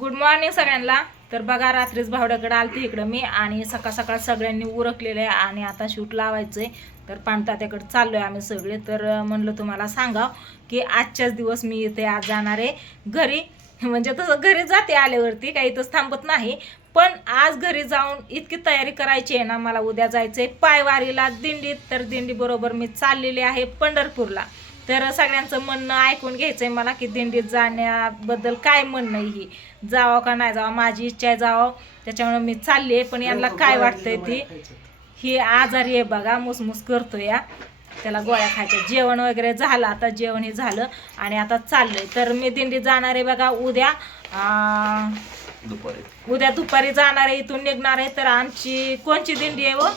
Good morning सगळ्यांना. तर बघा रात्रीच भावड्याकडे आलते इकडं मी आणि सकाळ सकाळ सगळ्यांनी उरकलेलं आहे आणि आता शूट लावायचंय. तर पाणतात्याकडे चाललोय आम्ही सगळे. तर म्हणलं तुम्हाला सांगाव की आजच्याच दिवस मी इथे आज जाणार आहे घरी. म्हणजे तसं घरी जाते आल्यावरती काही इथंच थांबत नाही, पण आज घरी जाऊन इतकी तयारी करायची आहे ना. मला उद्या जायचंय पायवारीला दिंडीत. तर दिंडी बरोबर मी चाललेली आहे पंढरपूरला. तर सगळ्यांचं म्हणणं ऐकून घ्यायचंय मला की दिंडीत जाण्याबद्दल काय म्हणणं आहे, ही जावं का नाही जावं. माझी इच्छा आहे जावं, त्याच्यामुळे मी चालली आहे. पण यांना काय वाटतंय ती ही आजारी आहे बघा, मुसमुस करतोय या, त्याला गोळ्या खायच्या. जेवण वगैरे झालं, आता जेवण हे झालं आणि आता चाललंय. तर मी दिंडीत जाणार आहे बघा उद्या उद्या दुपारी जाणार आहे, इथून निघणार आहे. तर आमची कोणची दिंडी आहे व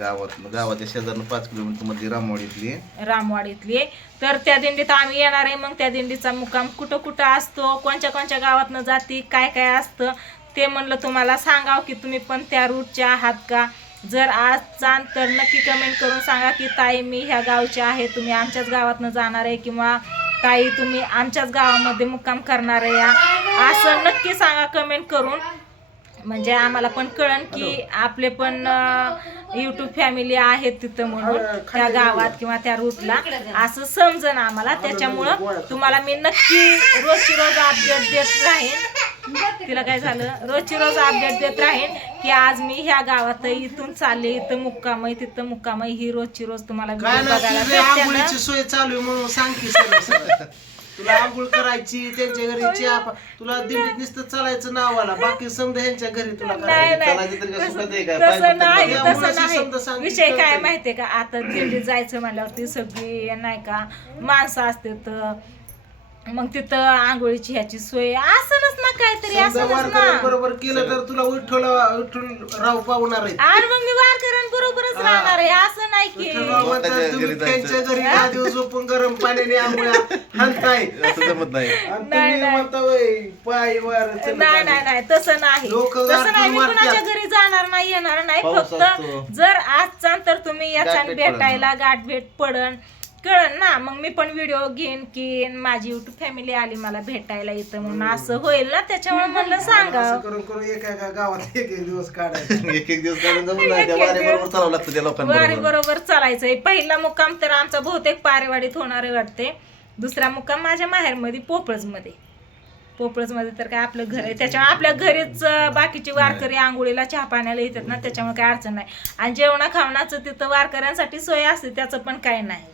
गावाच्या शेजारनं 5 किलोमीटर मध्ये रामवाडीतली आहे. तर त्या दिंडीत आम्ही येणार आहे. मग त्या दिंडीचा मुक्काम कुठं कुठं असतो, कोणत्या कोणत्या गावातनं जाती, काय काय असतं ते म्हणलं तुम्हाला सांगाव की तुम्ही पण त्या रूटच्या आहात का. जर आज चाल तर नक्की कमेंट करून सांगा की ताई मी ह्या गावच्या आहे, तुम्ही आमच्याच गावातनं जाणार आहे, किंवा ताई तुम्ही आमच्याच गावामध्ये मुक्काम करणार आहे या, असं नक्की सांगा कमेंट करून. म्हणजे आम्हाला पण कळन की आपले पण यूट्यूब फॅमिली आहेत तिथं म्हणून त्या गावात किंवा त्या रूटला, असं समजन आम्हाला. त्याच्यामुळं तुम्हाला मी नक्की रोजची रोज अपडेट देत राहीन. तिला काय झालं, रोजची रोज अपडेट देत राहीन की आज मी ह्या गावात इथून चालले, इथं मुक्काम आहे, तिथं मुक्काम आहे. ही रोजची रोज तुम्हाला बघायला भेटते. सोय चालू आहे म्हणून सांग की तुला आंघोळ करायची त्यांच्या घरी चहा तुला दिंडीत नुसतं चालायचं नावाला, बाकी समजा ह्यांच्या घरी तुला तसं नाही, तसं नाही. विषय काय माहितीये का, आता दिंडीत जायचं म्हणल्यावरती सगळी नाही का माणसं असते, तर मग तिथं आंघोळीची ह्याची सोय असनच ना, काहीतरी असनच ना. बरोबर केलं तर तुला विठ्ठल राव पावणार आहे. आणि मग मी वारकऱ्यांबरोबरच राहणार आहे, असं नाही की तुम्ही त्यांच्या घरी 10 दिवस झोपून गरम पाण्याने आंघोळ्या हाणताय पाय वार. नाही नाही नाही, तसं नाही, तसं नाही. मी कुणाच्या घरी जाणार नाही, येणार नाही. फक्त जर आज चाल तर तुम्ही याचा भेटायला गाठ भेट पडन, कळन ना. मग मी पण व्हिडिओ घेईन की माझी युट्यूब फॅमिली आली मला भेटायला इथं म्हणून, असं होईल ना. त्याच्यामुळे म्हणलं सांगा करून करून एका गावात एक दिवस काढायचं, एक दिवस वारी बरोबर चालायचंय. पहिला मुक्काम तर आमचा बहुतेक पारेवाडीत होणार आहे वाटते. दुसरा मुक्काम माझ्या माहेरमध्ये पोपळजमध्ये तर काय आपलं घर आहे, त्याच्यामुळे आपल्या घरीच बाकीचे वारकरी आंघोळीला चहा पाण्याला येतात ना, त्याच्यामुळे काय अडचण नाही. आणि जेवणा खावणाचं तिथं वारकऱ्यांसाठी सोय असते, त्याचं पण काय नाही.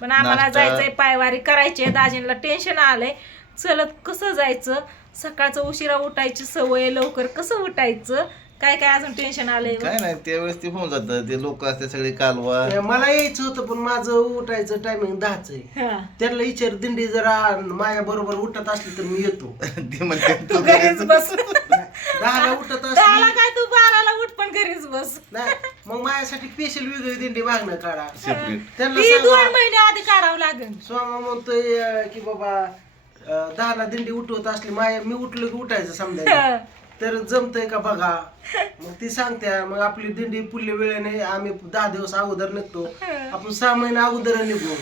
पण आम्हाला जायचंय, पायवारी करायची. दाजींना टेन्शन आलंय, चलत कसं जायचं, सकाळचं उशिरा उठायची सवय, लवकर कसं उठायचं, काय काय अजून टेन्शन आलंय. काय नाही, त्यावेळेस ते होऊन जातं, ते लोक असते सगळे कालवा. मला यायचं होतं पण माझं उठायचं टायमिंग 10च आहे. त्यांना विचार दिंडी जरा माझ्या बरोबर उठत असली तर मी येतो. ते म्हणते तू घरीच बस. 10ला उठत असली काय तू 12ला उठ पण घरीच बस. नाही, मग माझ्यासाठी स्पेशल वेगळी दिंडी मागणं काढा. त्यांना ती 2 महिने आधी काढावं लागेल. स्वामा म्हणतोय की बाबा 10ला दिंडी उठवत असली, मी उठलो की उठायचं समजा, तर जमतंय का बघा. मग ती सांगते, मग आपली दिंडी पुढल्या वेळेने आम्ही 10 दिवस अगोदर निघतो, आपण 6 महिने अगोदर निघू.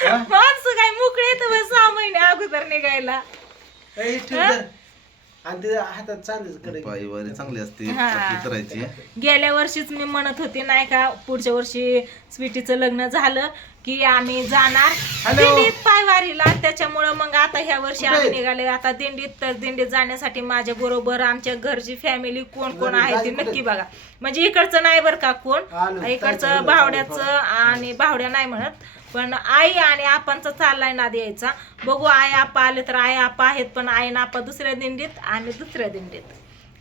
माणसं काय मोकळे येतं 6 महिने अगोदर निघायला. आणि ते हातात चांदीच कडे पायवारी चांगली असते करायची. गेल्या वर्षीच मी म्हणत होते नाही का, पुढच्या वर्षी स्वीटीचं लग्न झालं की आम्ही जाणार दिंडीत पायवारीला. त्याच्यामुळं मग आता ह्या वर्षी आम्ही निघाले आता दिंडीत. तर दिंडीत जाण्यासाठी माझ्या बरोबर आमच्या घरची फॅमिली कोण कोण आहे ती नक्की बघा. म्हणजे इकडचं नाही बरं का कोण, इकडचं भावड्याचं आणि भावड्या नाही म्हणत, पण आई आणि आपांचा चाललाय ना द्यायचा. बघू आई आपा आले तर आई आपा आहेत, पण आई ना आपा दुसऱ्या दिंडीत आणि दुसऱ्या दिंडीत.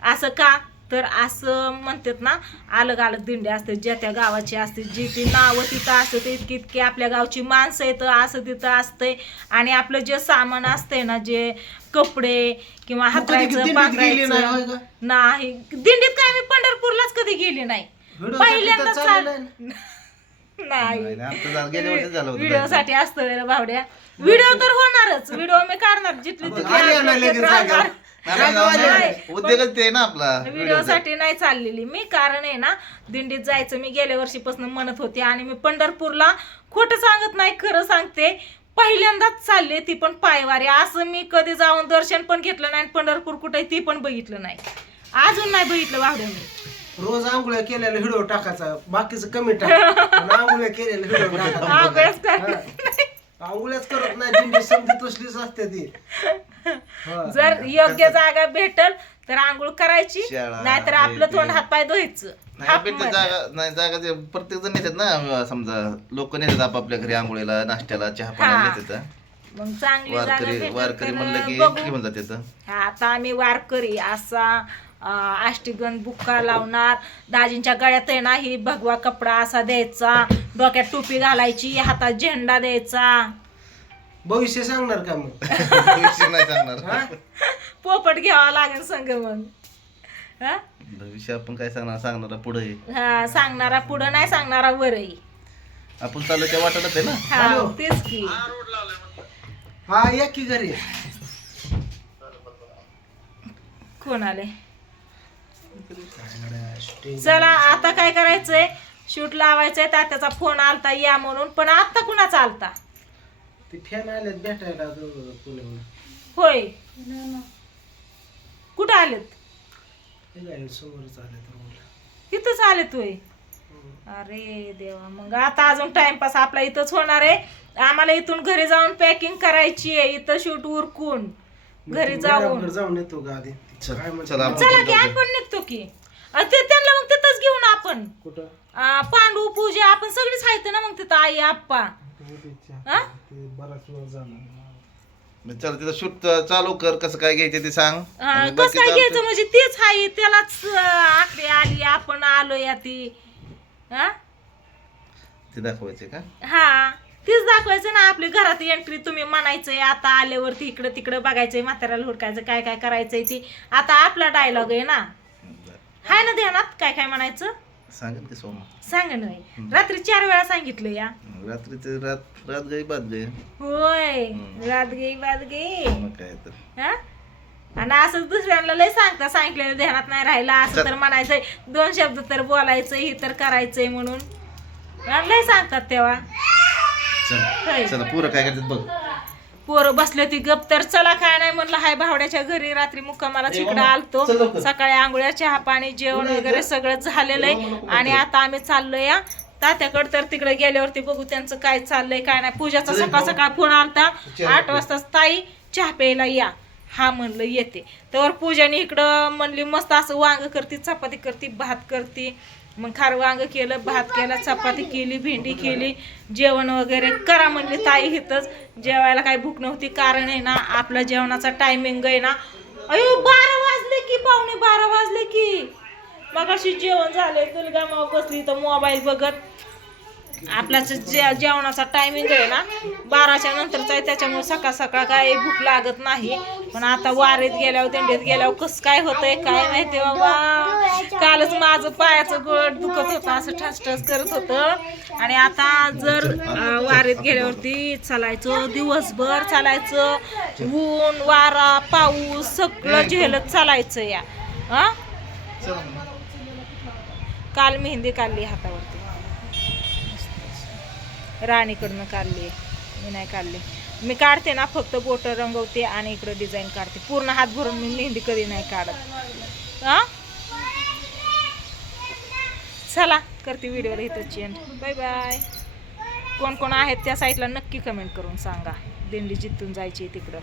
असं का, तर असं म्हणतात ना, अलग अलग दिंडी असते, ज्या त्या गावाची असते, जी ती नावं तिथं असते, इतकी इतकी आपल्या गावची माणसं येतं असं तिथं असतंय. आणि आपलं जे सामान असतंय ना, जे कपडे किंवा हातायचं पाकरायचं नाही. दिंडीत काय मी पंढरपूरलाच कधी गेली नाही, पहिल्यांदा नाही. व्हिडिओ साठी असतं भावड्या, व्हिडिओ तर होणारच, व्हिडिओ मी काढणार जिथली व्हिडिओ साठी नाही चाललेली मी. कारण आहे ना, दिंडीत जायचं मी गेल्या वर्षीपासून म्हणत होते आणि मी पंढरपूरला खोटं सांगत नाही, खरं सांगते. पहिल्यांदाच चालले ती पण पायवारी. असं मी कधी जाऊन दर्शन पण घेतलं नाही, पंढरपूर कुठे ती पण बघितलं नाही, अजून नाही बघितलं वाढून मी. रोज आंघोळ्या केलेला व्हिडिओ टाकायचा, बाकीचं कमी टाक, आंघोळ्या केलेला व्हिडिओ टाकायचा. अभ्यास कर. आंघोळ्याच करत नाही, दिंडी समजी तसलीच असते ती. जर योग्य जागा भेटल तर आंघोळ करायची, शाळा, नाहीतर आपलं तोंड हात पाय धुवायचं. नाही भेटते जागा, नाही जागा ते प्रत्येक जण नेतात ना, समजा लोक नेतात आपापल्या घरी आंघोळीला, नाश्त्याला, चहा पाण्याला नेतात. मग चांगली जागा वारकरी भेटेल वारकरी म्हणलं तर की बघू. घेऊन जातात. हा, आता आम्ही वारकरी असा आष्टीगन बुक्का लावणार. दाजींच्या गळ्यात आहे ना ही भगवा कपडा असा द्यायचा, डोक्यात टोपी घालायची, हातात झेंडा द्यायचा. भविष्य सांगणार का मग? भविष्य नाही सांगणार. हा? पोपट घ्यावा लागेल संग मग. हा? भविष्य आपण काय सांगणार पुढे. हा, सांगणारा पुढं नाही, सांगणारा वरही. आपण चालू त्या वाटतच आहे ना. हा, हॅलो. तेच की. हा, या की घरी. कोण आले? चला आता काय करायचंय, शूट लावायचंय. त्याचा फोन आलता या म्हणून, पण आता कुणाचा आलता? ते फॅन आलेत भेटायला पुण्याहून. होय, कुठं आलेत? समोरच आले तर. तिथंच आलेत होय. अरे देवा, मग आता अजून टाइमपास आपला इथंच होणार आहे. आम्हाला इथून घरी जाऊन पॅकिंग करायची आहे, इथं शूट उरकून घरी जाऊन. जाऊन येतो का आधी? काय म्हणतो? चला आपण चला की आपण निघतो की. ते त्यांना मग तिथंच घेऊन आपण कुठं? पांडू पूजा आपण सगळीच आहेत ना मग तिथं, आई आप्पा. हा? बराच वेळ जाणार. चल तिथं शूट चालू कर, कसं काय घ्यायचं ते सांग. आणि कसं बाकीचं काय घ्यायचं आमचं- म्हणजे तीच आहे, त्यालाच आकडे आली, आपण आलो या ती. हा ते दाखवायचे का? हा, तीच दाखवायचं ना. आपली घरात एंट्री तुम्ही म्हणायचंय, आता आल्यावरती इकडं तिकडं बघायचंय, म्हाताऱ्याला हुडकायचं, काय काय करायचंय ती. आता आपला डायलॉग आहे ना, हाय ना ध्यानात काय काय म्हणायचं? सांगेल की सोमा. सांगा नाही, रात्री 4 वेळा सांगितलं या. रात्रीचे रात गई बात गई. होय, रात गई बात गई. मग काय तर. हा? आणि असं दुसऱ्यांना लय सांगितलेलं ध्यानात नाही राहिलं, असं तर म्हणायचंय, 2 शब्द तर बोलायचंय, हे तर करायचंय म्हणून लय सांगतात तेव्हा. होय. चला पुरं काय करतात बघ. पोरं बसले ती गप. तर चला काय नाही म्हणलं, हाय भावड्याच्या घरी रात्री मुक्कामाला तिकडं आलतो. चल लवकर. सकाळी आंघोळ्या, चहा पाणी, जेवण वगैरे सगळं झालेलं आहे. आणि आता आम्ही चाललोय या तात्याकडे. तर तिकडे गेल्यावरती बघू त्यांचं काय चाललंय काय नाही. पूजाचा सकाळ सकाळ फोन आलता, 8 वाजता ताई चहा प्यायला या. हा म्हणलं येते. तर पूजाने इकडं म्हणली मस्त असं वांग करती, चपाती करती, भात करती. मग खार वांग केलं, भात केला, चपाती केली, भेंडी केली, जेवण वगैरे करा म्हणली ताई. इथंच जेवायला काही भूक नव्हती, कारण आहे ना आपला जेवणाचा टायमिंग आहे ना, अयो 12 वाजले की, 11:45 वाजले की. मग अशी जेवण झाले, तुलगा मग बसली तर मोबाईल बघत. आपला जेवणाचा टायमिंग आहे ना 12च्या नंतरचा आहे, त्याच्यामुळे सकाळ सकाळ काय भूक लागत नाही. पण आता वारीत गेल्यावर, दिंडीत गेल्यावर कसं काय होतंय काय माहिती बाबा. कालच माझं पायाचं गोड दुखत होतं, असं ठस ठस करत होतं. आणि आता जर वारीत गेल्यावरती चालायचं, दिवसभर चालायचं, ऊन वारा पाऊस सगळं झेलत चालायचं या. हा, काल मेहंदी काढली हातावरती, राणीकडनं काढली, मी नाही काढली. मी काढते ना फक्त बोट रंगवते आणि इकडे डिझाईन काढते. पूर्ण हात भरून मी मेहंदी कधी नाही काढत. हा, चला करते व्हिडिओला इथं चेंज. Bye bye. कोण कोण आहेत त्या साईडला नक्की कमेंट करून सांगा. दिंडी जिथून जायची तिकडं.